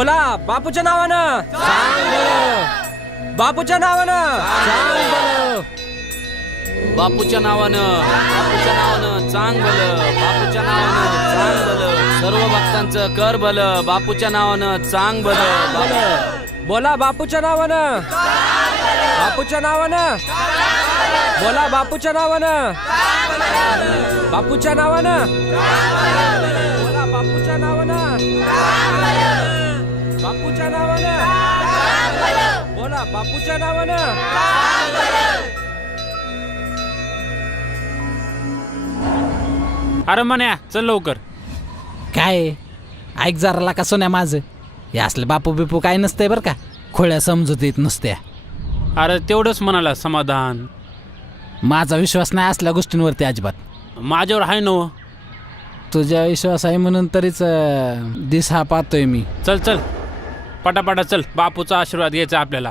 बोला बापूच्या नावानं बापूच्या नावानं बापूच्या नावानं चांग भलं, बापूच्या नावानं चांग भलं, सर्व भक्तांचं कर भलं, बापूच्या नावानं चांग भलं. बोला बापूच्या नावानं बापूच्या नावानं बोला बापूच्या नावानं बापूच्या नावानं बोला बापूच्या नावानं बापूच्या नावानं बोला बापूच्या नावानं. अरे म्हण्या चल लवकर. काय ऐक जराला का सोन्या माझं, हे असलं बापू बिपू काय नसतंय बरं का, खोळ्या समजत येत नुसत्या. अरे तेवढंच म्हणाला समाधान. माझा विश्वास नाही असल्या गोष्टींवरती अजिबात. माझ्यावर आहे ना. तुझ्या विश्वास आहे म्हणून तरीच दिसा पाहतोय मी. चल चल पटापटा चल, बापूचा आशीर्वाद घ्यायचा आपल्याला.